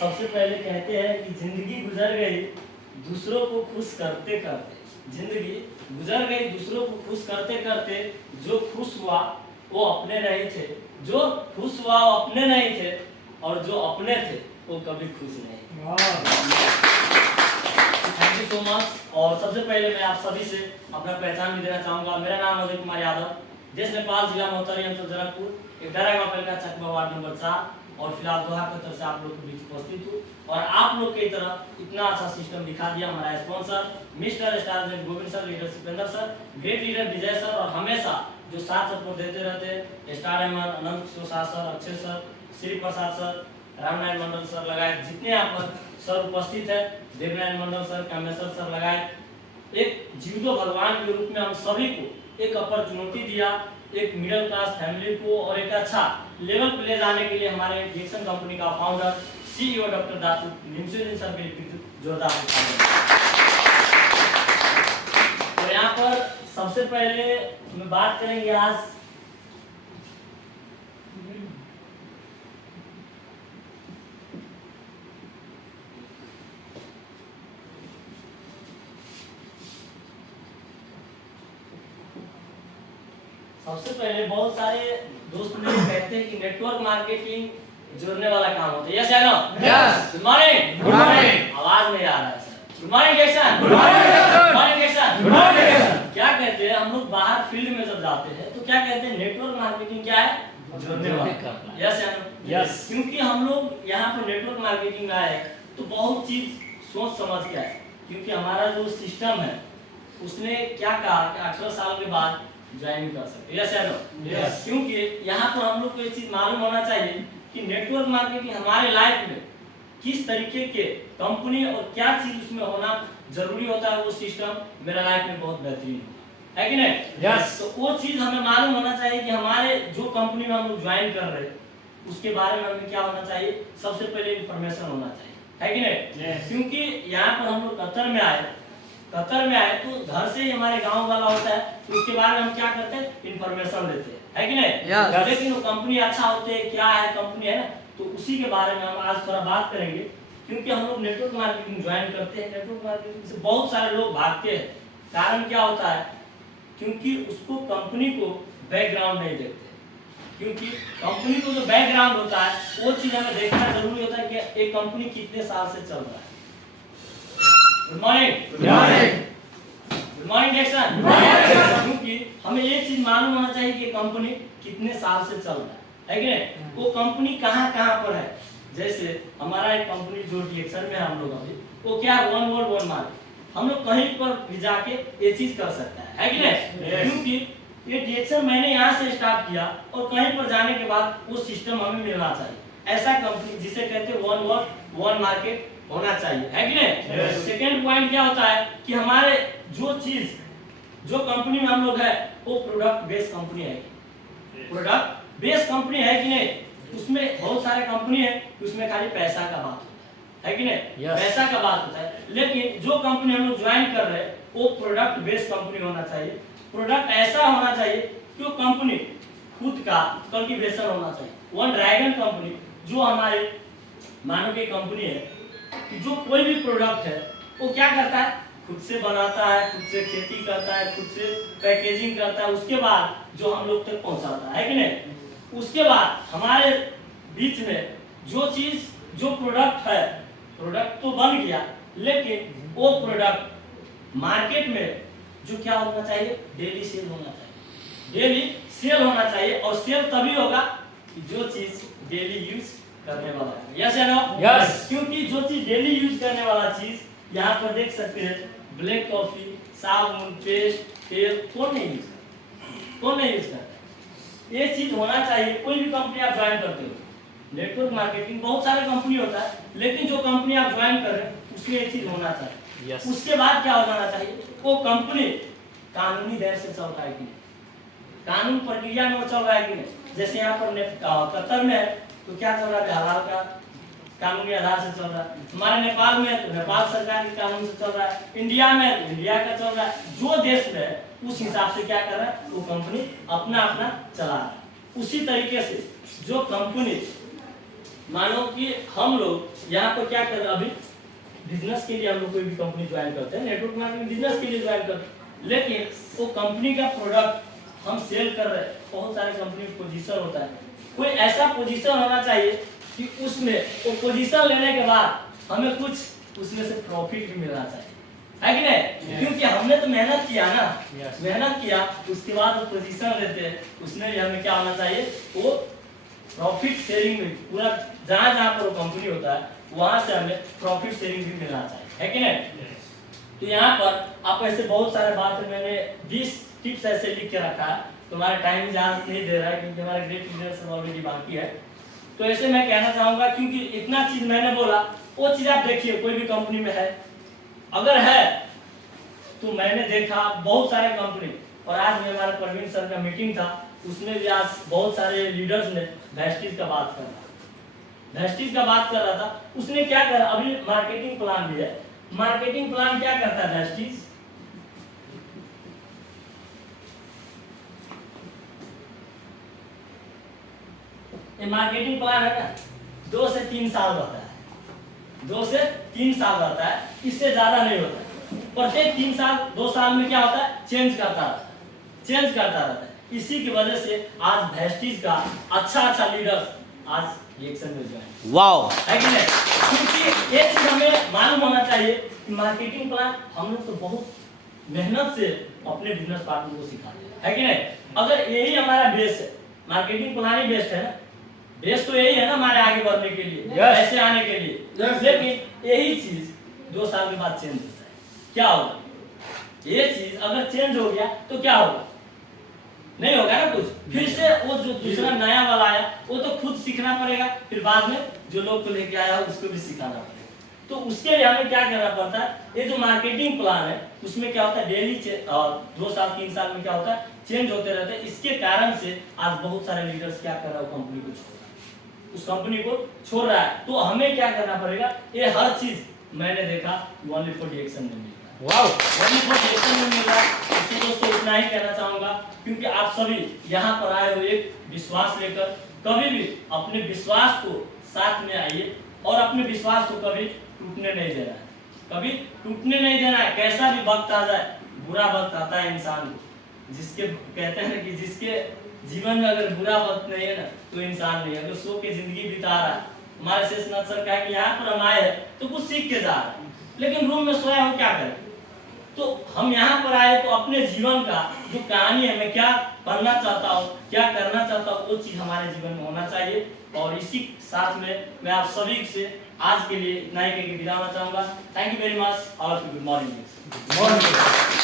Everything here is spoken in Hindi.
सबसे पहले कहते हैं कि जिंदगी गुजर गई दूसरों को खुश करते करते। जिंदगी गुजर गई दूसरों को खुश करते करते। जो खुश हुआ वो अपने नहीं थे, जो खुश हुआ वो अपने नहीं थे, और जो अपने थे वो कभी खुश नहीं। Thank you so much. और सबसे पहले मैं आप सभी से अपना पहचान भी देना चाहूँगा। मेरा नाम अजय कुमार यादव, देश नेपाल, जिला मोहतरी, अंचल जनकपुर, का चकबा वार्ड नंबर 4, और फिलहाल दोहा की तरफ से आप लोग के बीच उपस्थित हूँ। और आप लोग की तरफ इतना अच्छा सिस्टम दिखा दिया हमारा sponsor mister star Govind sir, leader Sikandar sir, great leader Vijay sir, और हमेशा जो साथ सपोर्ट देते रहते हैं star Ahmad, Anant Sosa sir, Akshay sir, Shri Prasad sir, Ramnarayan Mandal sir लगाए जितने यहाँ पर सर उपस्थित है, देवनारायण मंडल सर, कामेश्वर सर लगाए, एक जीवो भगवान के रूप में हम सभी को एक अपॉर्चुनिटी दिया, एक मिडिल क्लास फैमिली को, और एक अच्छा लेवल पे ले जाने के लिए हमारे डिएक्शन कंपनी का फाउंडर सीईओ डॉक्टर दातू निमसुद्दीन सर के लिए जोरदार तो यहाँ पर सबसे पहले हम बात करेंगे आज सबसे पहले बहुत सारे दोस्त मुझे कहते हैं कि नेटवर्क मार्केटिंग जोड़ने वाला काम होता है। यस या no? Yes. Good morning. Good morning. आवाज नहीं आ रहा है sir. Good morning Jackson. Good morning Jackson. Good morning Jackson. Good morning Jackson. क्या कहते हैं हम लोग बाहर फील्ड में जब जाते हैं तो क्या कहते हैं, नेटवर्क मार्केटिंग क्या है? जोड़ने वाला। यस या नो? यस। क्योंकि हम लोग यहाँ पर नेटवर्क मार्केटिंग आए तो बहुत चीज सोच समझ के आए, क्योंकि हमारा जो सिस्टम है उसने क्या कहा कि 18 साल के बाद ज्वाइन कर सकते। यस या नो? यस। क्योंकि यहाँ पर हम लोग को ये चीज मालूम होना चाहिए कि नेटवर्क मार्केटिंग हमारे लाइफ में किस तरीके के कंपनी और क्या चीज उसमें होना जरूरी होता है, वो सिस्टम मेरा लाइफ में बहुत बेहतरीन है कि नहीं? यस। तो वो चीज हमें मालूम होना चाहिए कि हमारे जो कंपनी में हम लोग ज्वाइन कर रहे हैं उसके बारे में हमें क्या होना चाहिए, सबसे पहले इंफॉर्मेशन होना चाहिए, है कि नहीं? क्योंकि यहाँ पर हम लोग कतर में आए तो घर से ही हमारे गांव वाला होता है, तो उसके बारे में हम क्या करते हैं, इंफॉर्मेशन लेते हैं, है कि नहीं? yes. लेकिन वो कंपनी अच्छा होते है, क्या है कंपनी है ना, तो उसी के बारे में हम आज थोड़ा बात करेंगे। क्योंकि हम लोग नेटवर्क मार्केटिंग ज्वाइन करते हैं, नेटवर्क मार्केटिंग से बहुत सारे लोग भागते हैं। कारण क्या होता है, क्योंकि उसको कंपनी को बैकग्राउंड नहीं देखते, क्योंकि कंपनी को जो बैकग्राउंड होता है वो चीज हमें देखना जरूरी होता है कि एक कंपनी कितने साल से चल रहा है। Good morning. Good morning. Good morning Jackson. Good morning. क्योंकि हमें ये चीज मालूम होना चाहिए कि कंपनी कितने साल से चल रहा है कि नहीं, वो कंपनी कहाँ पर है। जैसे हमारा एक कंपनी जो डिएक्शन में हम लोग अभी, वो क्या है, वन वर्ड वन मार्केट, हम लोग कहीं पर भी जाके ये चीज कर सकता है कि नहीं? क्योंकि ये डिएक्शन मैंने यहाँ से स्टार्ट किया और कहीं पर जाने के बाद वो सिस्टम हमें मिलना चाहिए। ऐसा कंपनी जिसे कहते हैं वन वर्ड वन मार्केट होना चाहिए, है कि नहीं? सेकेंड पॉइंट क्या होता है कि हमारे जो कंपनी में हम लोग है वो प्रोडक्ट बेस्ड कंपनी है, प्रोडक्ट बेस्ड कंपनी है कि नहीं? उसमें बहुत सारे कंपनी है, उसमें खाली पैसा का बात होता है कि नहीं? पैसा का बात होता है, लेकिन जो कंपनी हम लोग ज्वाइन कर रहे हैं वो प्रोडक्ट बेस्ड कंपनी होना चाहिए। प्रोडक्ट ऐसा होना चाहिए कि वो कंपनी खुद का कल्टीवेशन होना चाहिए। वन ड्रैगन कंपनी जो हमारे मानो की कंपनी है कि जो कोई भी प्रोडक्ट है वो क्या करता है, खुद से बनाता है, खुद से खेती करता है, खुद से पैकेजिंग करता है, उसके बाद जो हम लोग तक पहुंचाता है कि नहीं? उसके बाद हमारे बीच में जो प्रोडक्ट है, प्रोडक्ट तो बन गया, लेकिन वो प्रोडक्ट मार्केट में जो क्या होना चाहिए, डेली सेल होना चाहिए, डेली सेल होना चाहिए। और सेल तभी होगा कि जो चीज डेली यूज करने वाला है। यस या नो? यस। क्योंकि जो चीज डेली यूज करने वाला चीज, यहाँ पर देख सकते हैं, ब्लैक कॉफी, साबुन, पेस्ट, तेल, कौन नहीं यूज करता? ये चीज होना चाहिए। कोई भी कंपनी आप ज्वाइन करते हो, नेटवर्क मार्केटिंग बहुत सारे कंपनी होता है, लेकिन जो कंपनी आप ज्वाइन कर रहे हैं उसमें ये चीज होना चाहिए। उसके बाद क्या हो जाना चाहिए, वो कंपनी कानूनी दर से चल रहा है कि नहीं, कानून प्रक्रिया में चल रहा है कि नहीं। जैसे यहाँ पर कतर में है तो क्या चल रहा है, हलाल का कानूनी आधार से चल रहा है। हमारे नेपाल में तो नेपाल सरकार के कानून से चल रहा है, इंडिया में तो इंडिया का चल रहा है। जो देश में उस हिसाब से क्या कर रहा है, वो कंपनी अपना चला रहा है। उसी तरीके से जो कंपनी मानो कि हम लोग यहाँ पर क्या कर रहे हैं, अभी बिजनेस के लिए हम लोग कोई भी कंपनी ज्वाइन करते हैं, नेटवर्क मार्केटिंग बिजनेस के लिए ज्वाइन करते हैं, लेकिन वो कंपनी का प्रोडक्ट हम सेल कर रहे हैं। बहुत सारे कंपनी पोजीशन होता है, कोई ऐसा पोजीशन होना चाहिए कि उसमें वो पोजीशन लेने के बाद हमें कुछ उसमें से प्रॉफिट भी मिलना चाहिए, है कि नहीं? क्योंकि हमने तो मेहनत किया ना, मेहनत किया, उसके बाद वो पोजीशन लेते हैं, उसमें भी हमें क्या होना चाहिए, वो प्रॉफिट शेयरिंग में पूरा जहाँ जहाँ पर वो कंपनी होता है वहां से हमें प्रॉफिट शेयरिंग भी मिलना चाहिए, है कि नहीं? तो यहाँ पर आप ऐसे बहुत सारे बात मैंने 20 टिप्स ऐसे लिख के रखा है, तुम्हारा टाइम इजाजत नहीं दे रहा है क्योंकि हमारे ग्रेट लीडर्स ऑलरेडी बाकी है। तो ऐसे मैं कहना चाहूंगा, क्योंकि इतना चीज मैंने बोला, वो चीज आप देखिए कोई भी कंपनी में है, अगर है तो मैंने देखा बहुत सारे कंपनी, और आज में हमारे प्रवीण सर का मीटिंग था, उसमें भी आज बहुत सारे लीडर्स ने वेस्टीज का बात कर रहा, वेस्टीज का बात कर रहा था। उसने क्या करा, अभी मार्केटिंग प्लान भी है, मार्केटिंग प्लान क्या करता है वेस्टीज, ये मार्केटिंग प्लान है ना, 2 से 3 साल रहता है, 2 से 3 साल रहता है, इससे ज्यादा नहीं होता है। प्रत्येक 3 साल 2 साल में क्या होता है, चेंज करता रहता है, चेंज करता रहता है। इसी की वजह से आज वेस्टीज का अच्छा लीडर्स आज रिएक्शन में जो है, वाओ, है कि नहीं? क्योंकि ये चीज हमें मालूम होना चाहिए कि मार्केटिंग प्लान हम लोग तो बहुत मेहनत से अपने बिजनेस पार्टनर को सिखाते हैं, है कि नहीं? अगर यही हमारा बेस है, मार्केटिंग प्लान ही बेस्ट है ना, बेस तो यही है ना हमारे आगे बढ़ने के लिए, ऐसे आने के लिए, लेकिन यही चीज 2 साल के बाद चेंज होता है, क्या होगा? ये चीज अगर चेंज हो गया तो क्या होगा, नहीं होगा ना कुछ, फिर से वो जो दूसरा नया वाला आया वो तो खुद सीखना पड़ेगा, फिर बाद में जो लोग को लेके आया उसको भी सिखाना पड़ेगा। तो उसके लिए हमें क्या करना पड़ता है, ये जो मार्केटिंग प्लान है उसमें क्या होता है, डेली 2 साल 3 साल में क्या होता है, चेंज होते रहते हैं। इसके कारण से आज बहुत सारे लीडर्स क्या कर रहा है, कंपनी को छोड़ रहा है, उस कंपनी को छोड़ रहा है। तो हमें क्या करना पड़ेगा, ये हर चीज मैंने देखा ओनली फॉर डायरेक्शन में मिल रहा है, वाओ, ओनली फॉर डायरेक्शन में मिल रहा है। इसलिए दोस्तों इतना ही कहना चाहूंगा, क्योंकि आप सभी यहाँ पर आए हो एक विश्वास लेकर, कभी भी अपने विश्वास को साथ में आइए और अपने विश्वास को कभी टूटने नहीं देना है, कभी टूटने नहीं देना है। कैसा भी वक्त आ जाए, बुरा वक्त आता है इंसान को, जिसके कहते हैं ना कि जिसके जीवन में अगर बुरा वक्त नहीं है ना तो इंसान नहीं, अगर सो के जिंदगी बिता रहा है। हमारे शेषनाथ सर कहा कि यहाँ पर हम आए हैं तो कुछ सीख के जा रहे हैं, लेकिन रूम में सोया हो क्या करें। तो हम यहाँ पर आए तो अपने जीवन का जो कहानी है, मैं क्या बनना चाहता हूँ, क्या करना चाहता हूँ, वो चीज हमारे जीवन में होना चाहिए। और इसी साथ में मैं आप सभी से आज के लिए इतना ही कहकर विदा होना चाहूंगा। Thank you very much, all good morning.